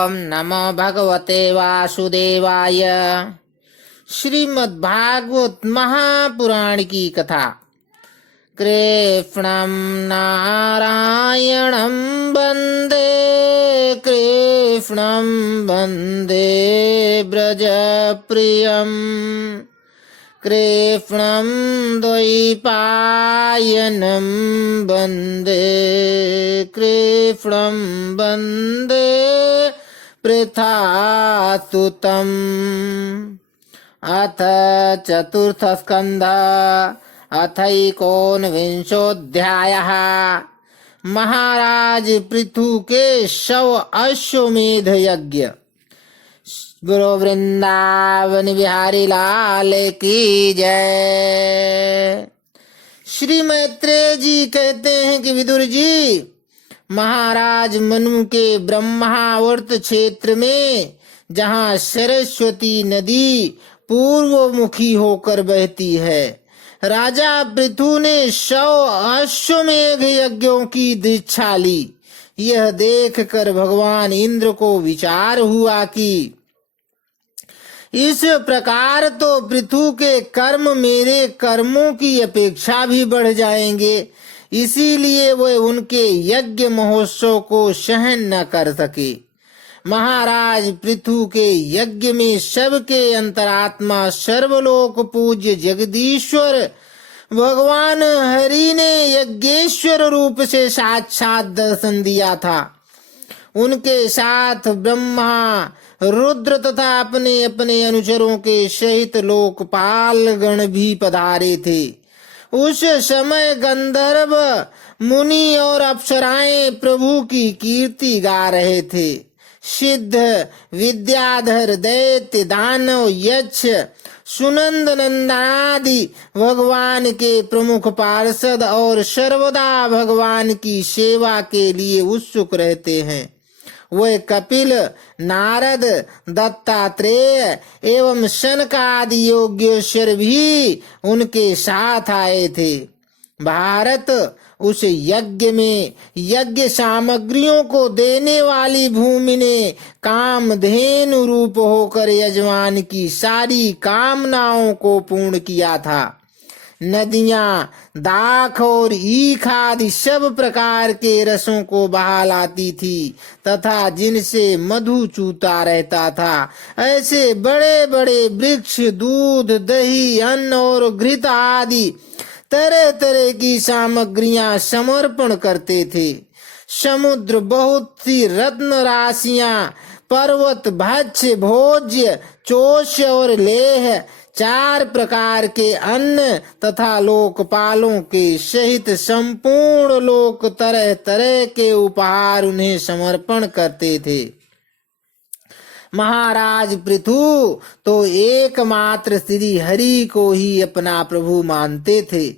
ओम नमो भगवते वासुदेवाय। श्रीमद्भागवत महापुराण की कथा। कृष्णं नारायणं वन्दे, कृष्णं वन्दे व्रजप्रियम्, कृष्णं द्वैपायनं वन्दे, कृष्णं वन्दे पृथासुतम्। अथ चतुर्थस्कन्धः। अथैकोनविंशोऽध्यायः। महाराज पृथु के शव अश्वमेध यज्ञ। गुरु वृंदावन बिहारी लाल की जय। श्री मैत्रेय जी कहते हैं कि विदुर जी, महाराज मनु के ब्रह्मावर्त क्षेत्र में जहाँ सरस्वती नदी पूर्वमुखी होकर बहती है, राजा पृथु ने 100 अश्वमेघ यज्ञों की दीक्षा ली। यह देखकर भगवान इंद्र को विचार हुआ कि इस प्रकार तो पृथु के कर्म मेरे कर्मों की अपेक्षा भी बढ़ जाएंगे, इसीलिए वे उनके यज्ञ महोत्सव को सहन न कर सके। महाराज पृथु के यज्ञ में सबके अंतरात्मा सर्वलोक पूज्य जगदीश्वर भगवान हरि ने यज्ञेश्वर रूप से साक्षात दर्शन दिया था। उनके साथ ब्रह्मा, रुद्र तथा अपने अपने अनुचरों के सहित लोकपाल गण भी पधारे थे। उस समय गंधर्व, मुनि और अप्सराएं प्रभु की कीर्ति गा रहे थे। सिद्ध, विद्याधर, दैत्य, दानव, यक्ष, सुनंद नंदादि भगवान के प्रमुख पार्षद और सर्वदा भगवान की सेवा के लिए उत्सुक रहते हैं। वे कपिल, नारद, दत्तात्रेय एवं सनकादि योगेश्वर भी उनके साथ आए थे। भारत उस यज्ञ में यज्ञ सामग्रियों को देने वाली भूमि ने कामधेनु रूप होकर यजमान की सारी कामनाओं को पूर्ण किया था। नदियां दाख और ईख आदि सब प्रकार के रसों को बहा लाती थी तथा जिनसे मधु चूता रहता था, ऐसे बड़े बड़े वृक्ष दूध, दही, अन्न और घृत आदि तरह तरह की सामग्रियां समर्पण करते थे। समुद्र बहुत सी रत्न राशियां, पर्वत, भक्ष्य, भोज्य, चोष्य और लेह, 4 प्रकार के अन्न तथा लोकपालों के सहित संपूर्ण लोक तरह तरह के उपहार उन्हें समर्पण करते थे। महाराज पृथु तो एकमात्र श्री हरि को ही अपना प्रभु मानते थे।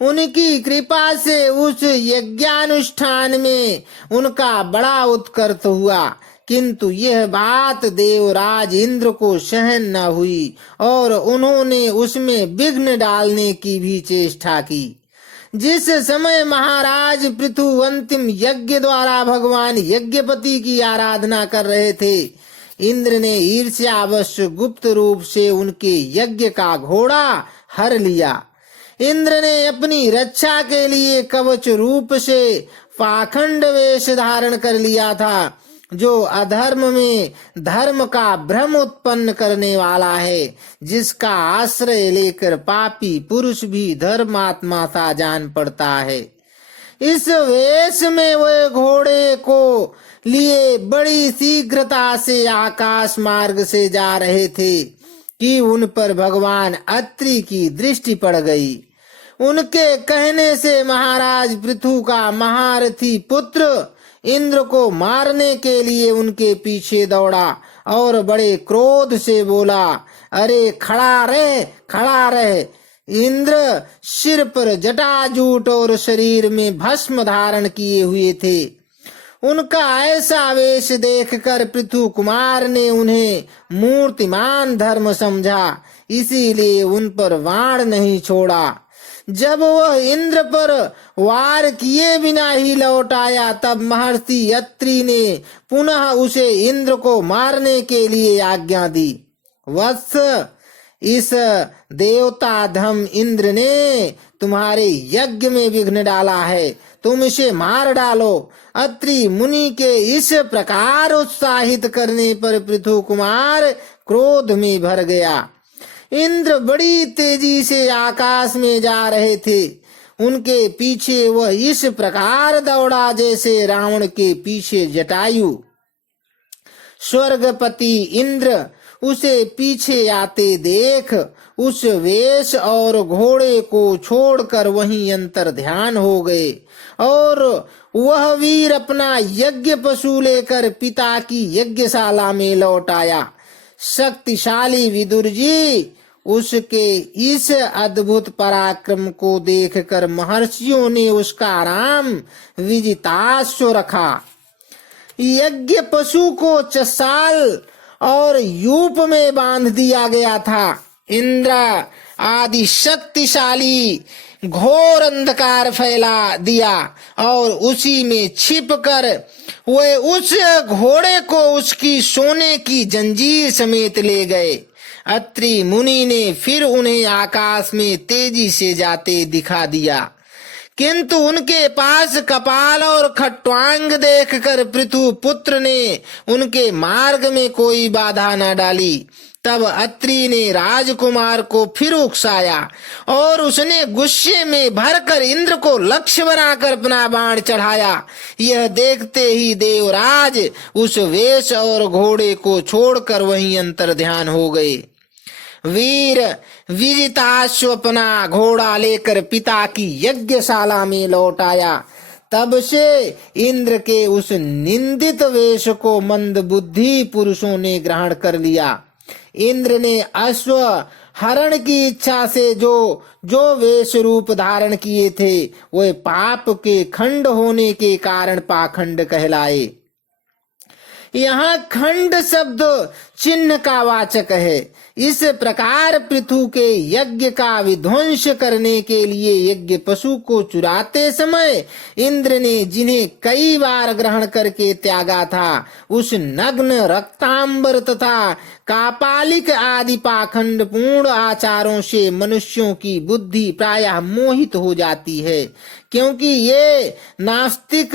उनकी कृपा से उस यज्ञानुष्ठान में उनका बड़ा उत्कर्ष हुआ, किंतु यह बात देवराज इंद्र को सहन न हुई और उन्होंने उसमें विघ्न डालने की भी चेष्टा की। जिस समय महाराज पृथु अंतिम यज्ञ द्वारा भगवान यज्ञपति की आराधना कर रहे थे, इंद्र ने ईर्ष्यावश गुप्त रूप से उनके यज्ञ का घोड़ा हर लिया। इंद्र ने अपनी रक्षा के लिए कवच रूप से पाखंड वेश धारण कर लिया था, जो अधर्म में धर्म का भ्रम उत्पन्न करने वाला है, जिसका आश्रय लेकर पापी पुरुष भी धर्मात्मा सा जान पड़ता है। इस वेश में वे घोड़े को लिए बड़ी शीघ्रता से आकाश मार्ग से जा रहे थे कि उन पर भगवान अत्रि की दृष्टि पड़ गई। उनके कहने से महाराज पृथु का महारथी पुत्र इंद्र को मारने के लिए उनके पीछे दौड़ा और बड़े क्रोध से बोला, अरे खड़ा रहे, खड़ा रहे। इंद्र सिर पर जटाजूट और शरीर में भस्म धारण किए हुए थे। उनका ऐसा वेश देखकर पृथु कुमार ने उन्हें मूर्तिमान धर्म समझा, इसीलिए उन पर वाण नहीं छोड़ा। जब वह इंद्र पर वार किए बिना ही लौट आया, तब महर्षि अत्रि ने पुनः उसे इंद्र को मारने के लिए आज्ञा दी। वत्स, इस देवता धम इंद्र ने तुम्हारे यज्ञ में विघ्न डाला है, तुम इसे मार डालो। अत्रि मुनि के इस प्रकार उत्साहित करने पर पृथु कुमार क्रोध में भर गया। इंद्र बड़ी तेजी से आकाश में जा रहे थे। उनके पीछे वह इस प्रकार दौड़ा जैसे रावण के पीछे जटायु। स्वर्गपति इंद्र उसे पीछे आते देख उस वेश और घोड़े को छोड़कर वहीं अंतर ध्यान हो गए और वह वीर अपना यज्ञ पशु लेकर पिता की यज्ञशाला में लौट आया। शक्तिशाली विदुर जी उसके इस अद्भुत पराक्रम को देखकर महर्षियों ने उसका नाम विजिताश्व रखा। यज्ञ पशु को चसाल और यूप में बांध दिया गया था। इंद्र आदि शक्तिशाली घोर अंधकार फैला दिया और उसी में छिपकर वे उस घोड़े को उसकी सोने की जंजीर समेत ले गए। अत्रि मुनि ने फिर उन्हें आकाश में तेजी से जाते दिखा दिया, किंतु उनके पास कपाल और खट्वांग देखकर पृथु पुत्र ने उनके मार्ग में कोई बाधा न डाली। तब अत्रि ने राजकुमार को फिर उकसाया और उसने गुस्से में भरकर इंद्र को लक्ष्य बनाकर अपना बाण चढ़ाया। यह देखते ही देवराज उस वेश और घोड़े को छोड़कर वहीं अंतर ध्यान हो गए। वीर विजिताश्व अपना घोड़ा लेकर पिता की यज्ञशाला में लौट आया। तब से इंद्र के उस निंदित वेश को मंद बुद्धि पुरुषों ने ग्रहण कर लिया। इंद्र ने अश्व हरण की इच्छा से जो वेश रूप धारण किए थे वे पाप के खंड होने के कारण पाखंड कहलाए। यहाँ खंड शब्द चिन्ह का वाचक है। इस प्रकार पृथु के यज्ञ का विध्वंस करने के लिए यज्ञ पशु को चुराते समय इंद्र ने जिन्हें कई बार ग्रहण करके त्यागा था, उस नग्न रक्तांबर तथा कापालिक आदि पाखंड पूर्ण आचारों से मनुष्यों की बुद्धि प्रायः मोहित हो जाती है, क्योंकि ये नास्तिक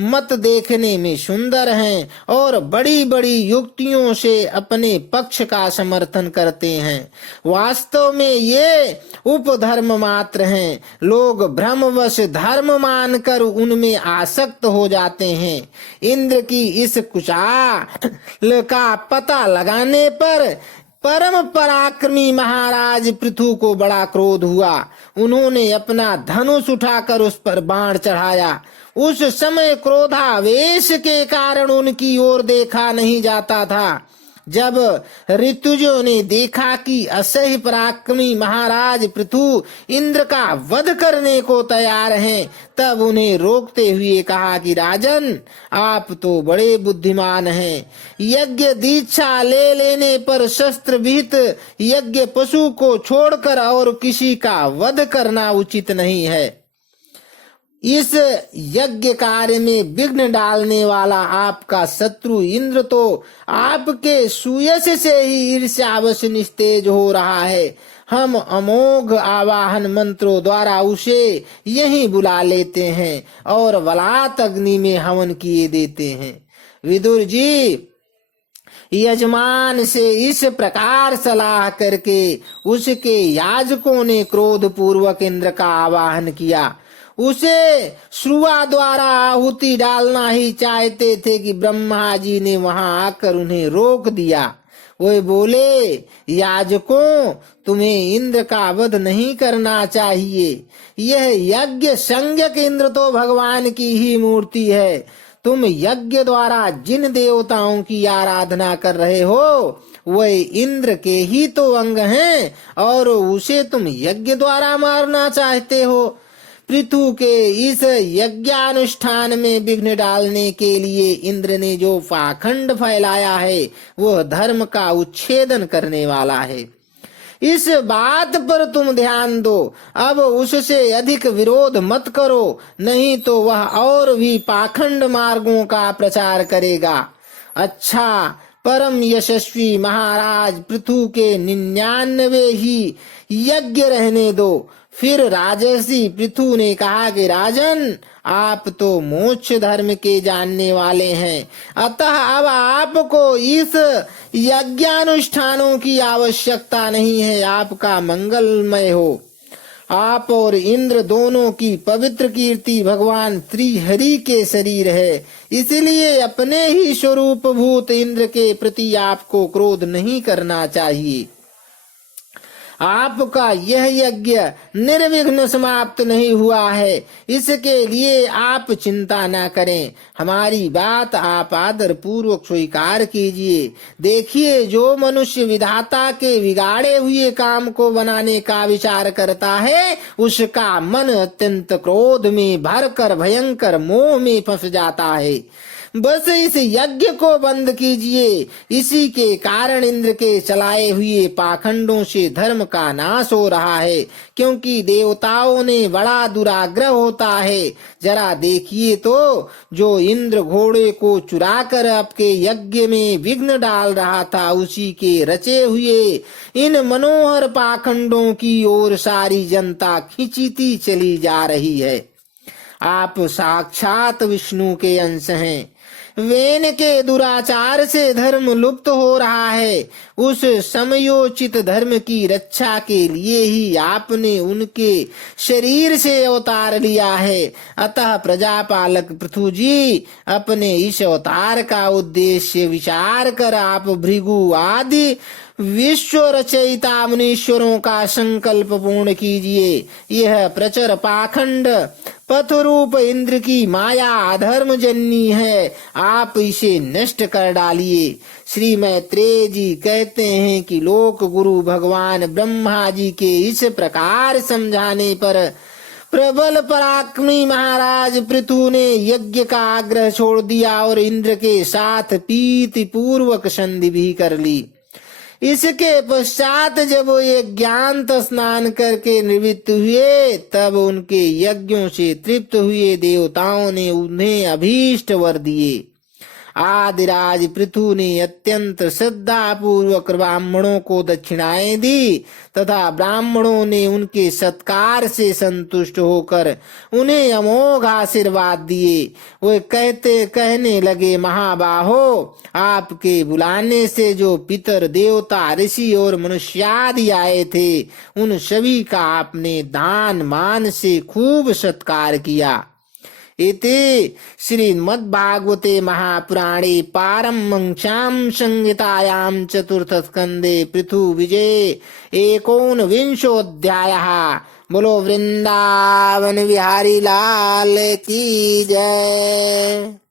मत देखने में सुंदर हैं और बड़ी बड़ी युक्तियों से अपने पक्ष का समर्थन करते हैं। वास्तव में ये उपधर्म मात्र हैं। लोग भ्रमवश धर्म मानकर उनमें आसक्त हो जाते हैं। इंद्र की इस कुचाल का पता लगाने पर परम पराक्रमी महाराज पृथु को बड़ा क्रोध हुआ। उन्होंने अपना धनुष उठाकर उस पर बाण चढ़ाया। उस समय क्रोधावेश के कारण उनकी ओर देखा नहीं जाता था। जब ऋतुजों ने देखा कि असह्य पराक्रमी महाराज पृथु इंद्र का वध करने को तैयार हैं, तब उन्हें रोकते हुए कहा कि राजन, आप तो बड़े बुद्धिमान हैं। यज्ञ दीक्षा ले लेने पर शस्त्र विहित यज्ञ पशु को छोड़कर और किसी का वध करना उचित नहीं है। इस यज्ञ कार्य में विघ्न डालने वाला आपका शत्रु इंद्र तो आपके सुयश से ही ईर्ष्यावश निस्तेज हो रहा है। हम अमोघ आवाहन मंत्रों द्वारा उसे यहीं बुला लेते हैं और वलात अग्नि में हवन किए देते हैं। विदुर जी, यजमान से इस प्रकार सलाह करके उसके याजकों ने क्रोध पूर्वक इंद्र का आवाहन किया। उसे श्रुआ द्वारा आहुति डालना ही चाहते थे कि ब्रह्मा जी ने वहां आकर उन्हें रोक दिया। वे बोले, याजकों, तुम्हें इंद्र का वध नहीं करना चाहिए। यह यज्ञ संज्ञक इंद्र तो भगवान की ही मूर्ति है। तुम यज्ञ द्वारा जिन देवताओं की आराधना कर रहे हो वे इंद्र के ही तो अंग हैं और उसे तुम यज्ञ द्वारा मारना चाहते हो। पृथु के इस यज्ञानुष्ठान में विघ्न डालने के लिए इंद्र ने जो पाखंड फैलाया है वह धर्म का उच्छेदन करने वाला है। इस बात पर तुम ध्यान दो। अब उससे अधिक विरोध मत करो, नहीं तो वह और भी पाखंड मार्गों का प्रचार करेगा। अच्छा, परम यशस्वी महाराज, पृथु के 99 ही यज्ञ रहने दो। फिर राजर्षि पृथु ने कहा कि राजन, आप तो मोक्ष धर्म के जानने वाले हैं, अतः अब आपको इस यज्ञानुष्ठानों की आवश्यकता नहीं है। आपका मंगलमय हो। आप और इंद्र दोनों की पवित्र कीर्ति भगवान श्री हरि के शरीर है, इसलिए अपने ही स्वरूप भूत इंद्र के प्रति आपको क्रोध नहीं करना चाहिए। आपका यह यज्ञ निर्विघ्न समाप्त नहीं हुआ है, इसके लिए आप चिंता न करें। हमारी बात आप आदर पूर्वक स्वीकार कीजिए। देखिए, जो मनुष्य विधाता के बिगाड़े हुए काम को बनाने का विचार करता है, उसका मन अत्यंत क्रोध में भरकर भयंकर मोह में फंस जाता है। बस इस यज्ञ को बंद कीजिए। इसी के कारण इंद्र के चलाए हुए पाखंडों से धर्म का नाश हो रहा है, क्योंकि देवताओं ने बड़ा दुराग्रह होता है। जरा देखिए तो, जो इंद्र घोड़े को चुराकर आपके यज्ञ में विघ्न डाल रहा था, उसी के रचे हुए इन मनोहर पाखंडों की ओर सारी जनता खींचती चली जा रही है। आप साक्षात विष्णु के अंश हैं। वेन के दुराचार से धर्म लुप्त हो रहा है। उस समयोचित धर्म की रक्षा के लिए ही आपने उनके शरीर से अवतार लिया है। अतः प्रजापालक पृथु जी, अपने इस अवतार का उद्देश्य विचार कर आप भृगु आदि विश्व रचयिता मुनीश्वरों का संकल्प पूर्ण कीजिए। यह प्रचर पाखंड पथरूप इंद्र की माया अधर्म जन्नी है, आप इसे नष्ट कर डालिए। श्री मैत्रेय जी कहते हैं कि लोक गुरु भगवान ब्रह्मा जी के इस प्रकार समझाने पर प्रबल पराक्रमी महाराज पृथु ने यज्ञ का आग्रह छोड़ दिया और इंद्र के साथ प्रीति पूर्वक संधि भी कर ली। इसके पश्चात जब वो ज्ञान स्नान करके निवृत्त हुए, तब उनके यज्ञों से तृप्त हुए देवताओं ने उन्हें अभीष्ट वर दिए। आदिराज पृथु ने अत्यंत श्रद्धा पूर्वक ब्राह्मणों को दक्षिणाएं दी तथा ब्राह्मणों ने उनके सत्कार से संतुष्ट होकर उन्हें अमोघ आशीर्वाद दिए। वे कहने लगे, महाबाहो, आपके बुलाने से जो पितर देवता ऋषि और मनुष्यादि आए थे, उन सभी का आपने दान मान से खूब सत्कार किया। इति श्रीमद्भागवते महापुराणे पारमहंस्यां संहितायां चतुर्थ स्कंदे पृथु विजय 19वाध्यायः। बोलो वृंदावन बिहारी लाल की जय।